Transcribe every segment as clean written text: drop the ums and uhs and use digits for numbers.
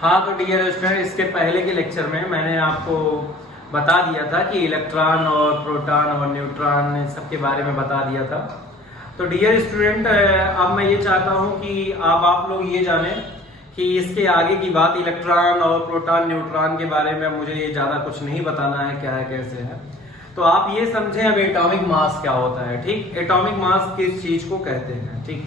हाँ तो dear student, इसके पहले के लेक्चर में मैंने आपको बता दिया था कि इलेक्ट्रॉन और प्रोटॉन और न्यूट्रॉन इन सब के बारे में बता दिया था। तो डियर स्टूडेंट, अब मैं ये चाहता हूँ कि अब आप लोग ये जानें कि इसके आगे की बात इलेक्ट्रॉन और प्रोटॉन न्यूट्रॉन के बारे में मुझे ये ज़्यादा कुछ नहीं बताना है, क्या है कैसे है। तो आप ये समझें अब एटॉमिक मास क्या होता है। ठीक, एटॉमिक मास किस चीज़ को कहते हैं। ठीक,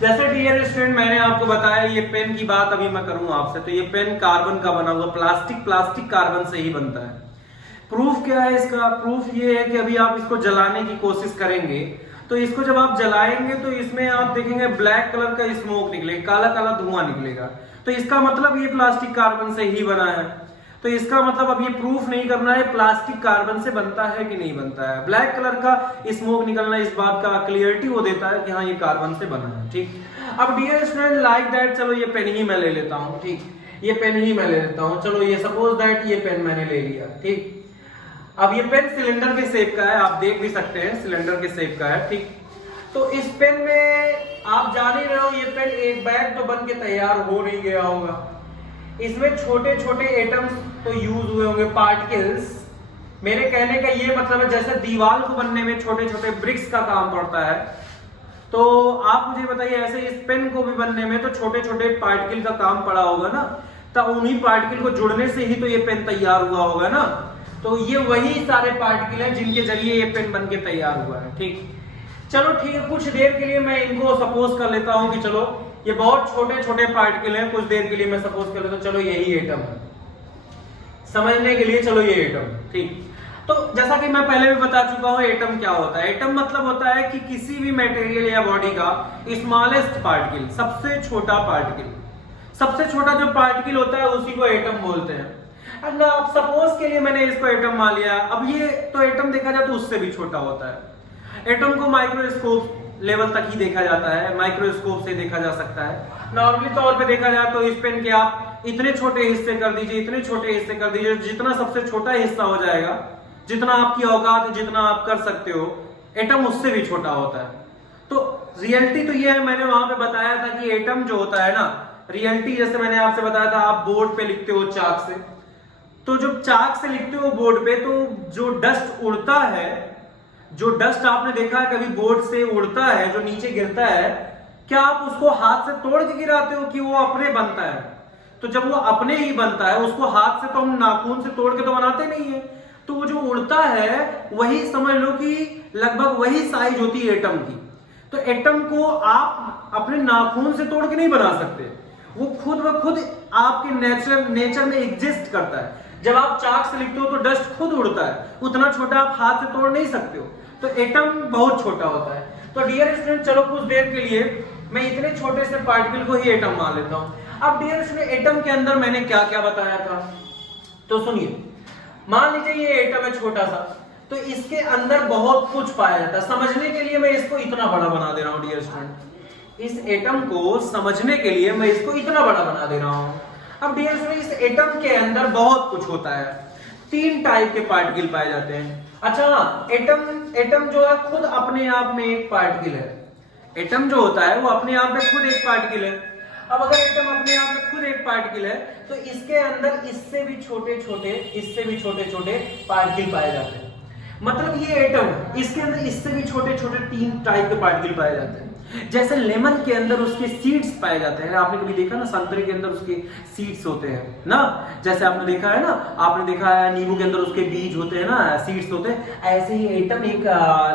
जैसे डियर स्टूडेंट मैंने आपको बताया, ये पेन की बात अभी मैं करूंगा आपसे। तो ये पेन कार्बन का बना हुआ, प्लास्टिक कार्बन से ही बनता है। प्रूफ क्या है इसका? प्रूफ ये है कि अभी आप इसको जलाने की कोशिश करेंगे तो इसको जब आप जलाएंगे तो इसमें आप देखेंगे ब्लैक कलर का स्मोक निकलेगा, काला काला धुआं निकलेगा। तो इसका मतलब ये प्लास्टिक कार्बन से ही बना है। तो इसका मतलब अब ये प्रूफ नहीं करना है प्लास्टिक कार्बन से बनता है कि नहीं बनता है। ब्लैक कलर का स्मोक निकलना इस बात का क्लियरिटी वो देता है कि हाँ ये कार्बन से बना है। ठीक, अब डियर स्टूडेंट लाइक दैट, चलो ये पेन ही मैं ले लेता हूँ। ठीक, ये पेन ही मैं ले लेता हूँ। चलो ये सपोज दैट ये पेन मैंने ले लिया। ठीक, अब ये पेन सिलेंडर के शेप का है, आप देख भी सकते हैं सिलेंडर के शेप का है। ठीक, तो इस पेन में आप जान ही रहे हो ये पेन एक बैग तो बन के तैयार हो नहीं गया होगा। इसमें छोटे छोटे एटम्स तो यूज हुए होंगे, पार्टिकल्स। मेरे कहने का ये मतलब है जैसे दीवार को बनने में छोटे छोटे ब्रिक्स का काम पड़ता है, तो आप मुझे बताइए ऐसे इस पेन को भी बनने में तो छोटे छोटे पार्टिकल का काम पड़ा होगा ना। तो उन्हीं पार्टिकल को जुड़ने से ही तो ये पेन तैयार हुआ होगा ना। तो ये वही सारे पार्टिकल हैं जिनके जरिए ये पेन बन के तैयार हुआ है। ठीक, चलो ठीक है, कुछ देर के लिए मैं इनको सपोज कर लेता हूं कि चलो ये बहुत छोटे छोटे पार्टिकल हैं। कुछ देर के लिए मैं सपोज कर लेता हूं, चलो यही एटम है समझने के लिए, चलो ये एटम। ठीक, तो जैसा कि मैं पहले भी बता चुका हूं एटम क्या होता है। एटम मतलब होता है कि किसी भी मटेरियल या बॉडी का स्मॉलेस्ट पार्टिकल, सबसे छोटा पार्टिकल। सबसे छोटा जो पार्टिकल होता है उसी को एटम बोलते हैं। अब सपोज के लिए मैंने इसको एटम मान लिया। अब ये तो एटम देखा जाए तो उससे भी छोटा होता है। एटम को माइक्रोस्कोप लेवल तक ही देखा जाता है, माइक्रोस्कोप से देखा जा सकता है। नॉर्मली तौर पे देखा जाए तो इस पेन के आप इतने छोटे हिस्से कर दीजिए, इतने छोटे हिस्से कर दीजिए, जितना सबसे छोटा हिस्सा हो जाएगा, जितना आपकी औकात है, जितना आप कर सकते हो, एटम उससे भी छोटा होता है। तो रियलिटी तो ये है, मैंने वहां पे बताया था कि एटम जो होता है ना, रियलिटी जैसे मैंने आपसे बताया था, आप बोर्ड पे लिखते हो चाक से, तो जब चाक से लिखते हो बोर्ड पे तो जो डस्ट उड़ता है, जो डस्ट आपने देखा है कभी बोर्ड से उड़ता है, जो नीचे गिरता है, क्या आप उसको हाथ से तोड़ के गिराते हो कि वो अपने बनता है? तो जब वो अपने ही बनता है उसको हाथ से तो हम नाखून से तोड़ के तो बनाते नहीं है। तो वो जो उड़ता है वही समझ लो कि लगभग वही साइज होती है एटम की। तो एटम को आप अपने नाखून से तोड़ के नहीं बना सकते, वो खुद ब खुद आपके नेचर में एग्जिस्ट करता है। जब आप चाक से लिखते हो तो डस्ट खुद उड़ता है, उतना छोटा आप हाथ से तोड़ नहीं सकते हो। तो एटम बहुत छोटा होता है। तो डियर स्टूडेंट, चलो कुछ देर के लिए मैं इतने छोटे से पार्टिकल को ही एटम मान लेता हूं। अब डियर स्टूडेंट, एटम के अंदर मैंने क्या क्या बताया था, तो सुनिए। मान लीजिए ये एटम है छोटा सा, तो इसके अंदर बहुत कुछ पाया जाता है। समझने के लिए मैं इसको इतना बड़ा बना दे रहा हूं डियर स्टूडेंट, इस एटम को समझने के लिए मैं इसको इतना बड़ा बना दे रहा हूं। अब डियर स्टूडेंट, इस एटम के अंदर बहुत कुछ होता है। 3 टाइप के पार्टिकल पाए जाते हैं। अच्छा, एटम जो है खुद अपने आप में एक पार्टिकल है। एटम जो होता है वो अपने आप में खुद एक पार्टिकल है। अब अगर एटम अपने आप में खुद एक पार्टिकल है तो इसके अंदर इससे भी छोटे छोटे पार्टिकल पाए जाते हैं। मतलब ये एटम, इसके अंदर इससे भी छोटे छोटे 3 टाइप के पार्टिकल पाए जाते हैं। जैसे लेमन के अंदर उसके सीड्स पाए जाते हैं। आपने कभी देखा ना, संतरे के अंदर उसके सीड्स होते हैं ना, जैसे आपने देखा है ना, आपने देखा है नींबू के अंदर उसके बीज होते हैं ना, सीड्स होते हैं। ऐसे ही एटम एक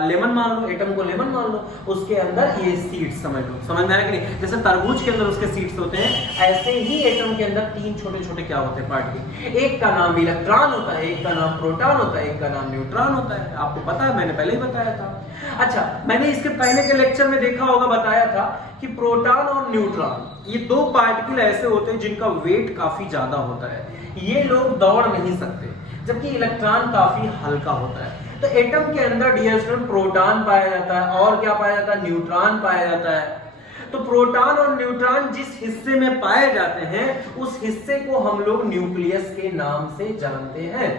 लेमन मान लो, एटम को लेमन मान लो, उसके अंदर ये सीड्स समझ लो। समझ में आया कि नहीं? जैसे तरबूज के अंदर उसके सीड्स होते हैं, ऐसे ही एटम के अंदर 3 छोटे छोटे क्या होते हैं पार्टिकल। एक का नाम इलेक्ट्रॉन होता है, एक का नाम प्रोटॉन होता है, एक का नाम न्यूट्रॉन होता है। आपको पता है, मैंने पहले ही बताया था। अच्छा, मैंने इसके पहले के लेक्चर में देखा होगा, बताया था कि प्रोटॉन और न्यूट्रॉन ये 2 पार्टिकल ऐसे होते हैं जिनका वेट काफी ज्यादा होता है। ये लोग दौड़ नहीं सकते, जबकि इलेक्ट्रॉन काफी हल्का होता है। तो एटम के अंदर डियर स्टूडेंट प्रोटॉन पाया जाता है, और क्या पाया जाता है? न्यूट्रॉन पाया जाता है। तो प्रोटॉन और न्यूट्रॉन जिस हिस्से में पाए जाते हैं उस हिस्से को हम लोग न्यूक्लियस के नाम से जानते हैं।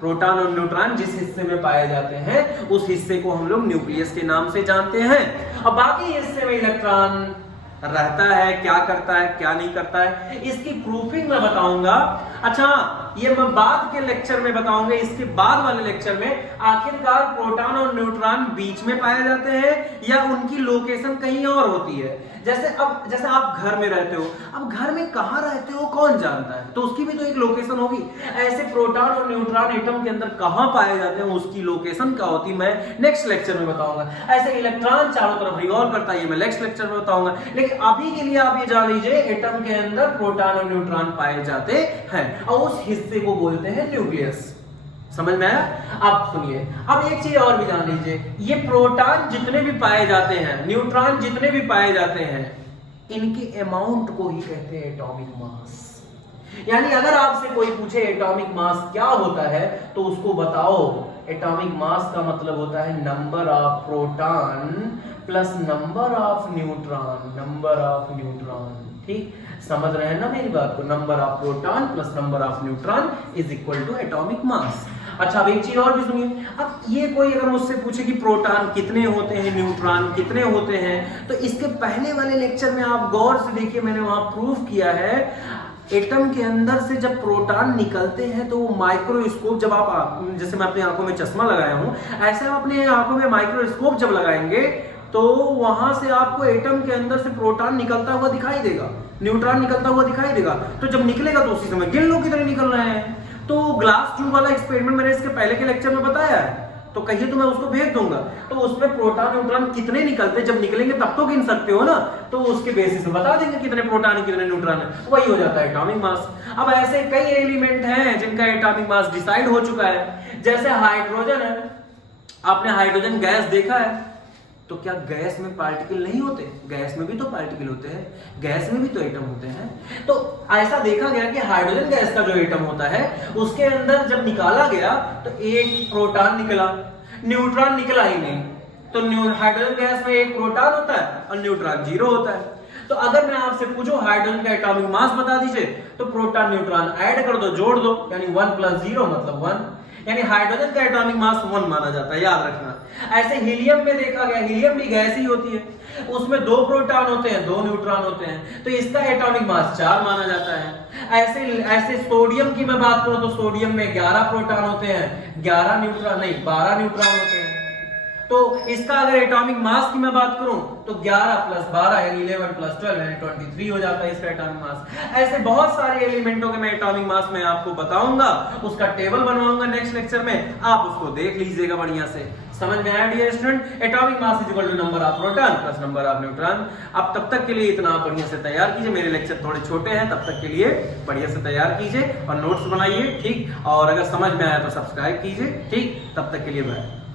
प्रोटॉन और न्यूट्रॉन जिस हिस्से में पाए जाते हैं उस हिस्से को हम लोग न्यूक्लियस के नाम से जानते हैं। अब बाकी हिस्से में इलेक्ट्रॉन, रहता है, क्या करता है, क्या नहीं करता है, इसकी प्रूफिंग मैं बताऊंगा। अच्छा, ये मैं बाद के लेक्चर में बताऊंगा। इसके बाद वाले लेक्चर में आखिरकार प्रोटॉन और न्यूट्रॉन बीच में पाए जाते हैं या उनकी लोकेशन कहीं और होती है। जैसे आप घर में रहते हो, अब घर में कहां रहते हो कौन जानता है, तो उसकी भी तो एक लोकेशन होगी। ऐसे प्रोटॉन और न्यूट्रॉन एटम के अंदर कहां पाए जाते हैं, उसकी लोकेशन क्या होती है, मैं नेक्स्ट लेक्चर में बताऊंगा। ऐसे इलेक्ट्रॉन चारों तरफ रिवॉल्व करता है, ये मैं नेक्स्ट लेक्चर में बताऊंगा। लेकिन अभी के लिए आप ये जान लीजिए, एटम के अंदर प्रोटॉन और न्यूट्रॉन पाए जाते हैं और उस हिस्से को बोलते हैं न्यूक्लियस। समझ में आया? अब सुनिए, अब एक चीज और भी जान लीजिए, ये प्रोटॉन जितने भी पाए जाते हैं, न्यूट्रॉन जितने भी पाए जाते हैं, इनके अमाउंट को ही कहते हैं एटॉमिक मास। यानी अगर आपसे कोई पूछे एटॉमिक मास क्या होता है, तो उसको बताओ एटॉमिक मास का मतलब होता है number of proton plus number of neutron, number of neutron. ठीक, समझ रहे हैं ना मेरी बात को? Number of proton plus number of neutron is equal to atomic mass. अच्छा, अब एक चीज और भी सुनिए, अब ये कोई अगर मुझसे पूछे कि प्रोटॉन कितने होते हैं, न्यूट्रॉन कितने होते हैं, तो इसके पहले वाले लेक्चर में आप गौर से देखिए, मैंने वहां प्रूफ किया है एटम के अंदर से जब प्रोटॉन निकलते हैं तो वो माइक्रोस्कोप, जब आप जैसे मैं अपनी आंखों में चश्मा लगाया हूं, ऐसे आप अपने आंखों में माइक्रोस्कोप जब लगाएंगे तो वहां से आपको एटम के अंदर से प्रोटॉन निकलता हुआ दिखाई देगा, न्यूट्रॉन निकलता हुआ दिखाई देगा। तो जब निकलेगा तो उसी समय गिन लो कितने निकल रहे हैं। तो ग्लास ट्यूब वाला एक्सपेरिमेंट मैंने इसके पहले के लेक्चर में बताया है, तो कहिए तो मैं उसको भेज दूंगा। तो उसमें प्रोटॉन न्यूट्रॉन कितने निकलते, जब निकलेंगे तब तो गिन सकते हो ना, तो उसके बेसिस पे बता देंगे कितने प्रोटॉन कितने न्यूट्रॉन है, वही हो जाता है एटॉमिक मास। अब ऐसे कई एलिमेंट हैं जिनका एटॉमिक मास डिसाइड हो चुका है, जैसे हाइड्रोजन है। आपने हाइड्रोजन गैस देखा है, तो क्या गैस में पार्टिकल नहीं होते? गैस में भी तो पार्टिकल होते हैं, गैस में भी तो एटम होते हैं। तो ऐसा देखा गया कि हाइड्रोजन गैस का जो एटम होता है, उसके अंदर जब निकाला गया तो एक प्रोटॉन निकला, न्यूट्रॉन निकला ही नहीं। तो हाइड्रोजन गैस में एक प्रोटॉन होता है और न्यूट्रॉन 0 होता है। तो अगर मैं आपसे पूछूं हाइड्रोजन का एटॉमिक मास बता दीजिए, तो प्रोटॉन न्यूट्रॉन ऐड कर दो, जोड़ दो, यानी 1 + 0 मतलब 1, यानी हाइड्रोजन का एटॉमिक मास 1 माना जाता है, याद रखना। ऐसे हीलियम में देखा गया, हीलियम भी गैस ही होती है, उसमें 2 प्रोटॉन होते हैं, 2 न्यूट्रॉन होते हैं, तो इसका एटॉमिक मास 4 माना जाता है। ऐसे सोडियम की मैं बात करूं तो सोडियम में 11 प्रोटॉन होते हैं, 11 न्यूट्रॉन नहीं 12 न्यूट्रॉन होते हैं। तो इसका अगर एटॉमिक मास की मैं बात करूं तो 11 + 12 यानी 11 + 12 यानी 23 हो जाता है इसका एटॉमिक मास। ऐसे बहुत सारे एलिमेंटों के मैं एटॉमिक मास में आपको बताऊंगा, उसका टेबल बनवाऊंगा नेक्स्ट लेक्चर में, आप उसको देख लीजिएगा बढ़िया से। समझ में आया dear student? Atomic mass is equal to number of proton plus number of neutron. अब तब तक के लिए इतना आप बढ़िया से तैयार कीजिए, मेरे लेक्चर थोड़े छोटे हैं, तब तक के लिए बढ़िया से तैयार कीजिए और नोट्स बनाइए, ठीक। और अगर समझ में आया तो सब्सक्राइब कीजिए, ठीक। तब तक के लिए बाय।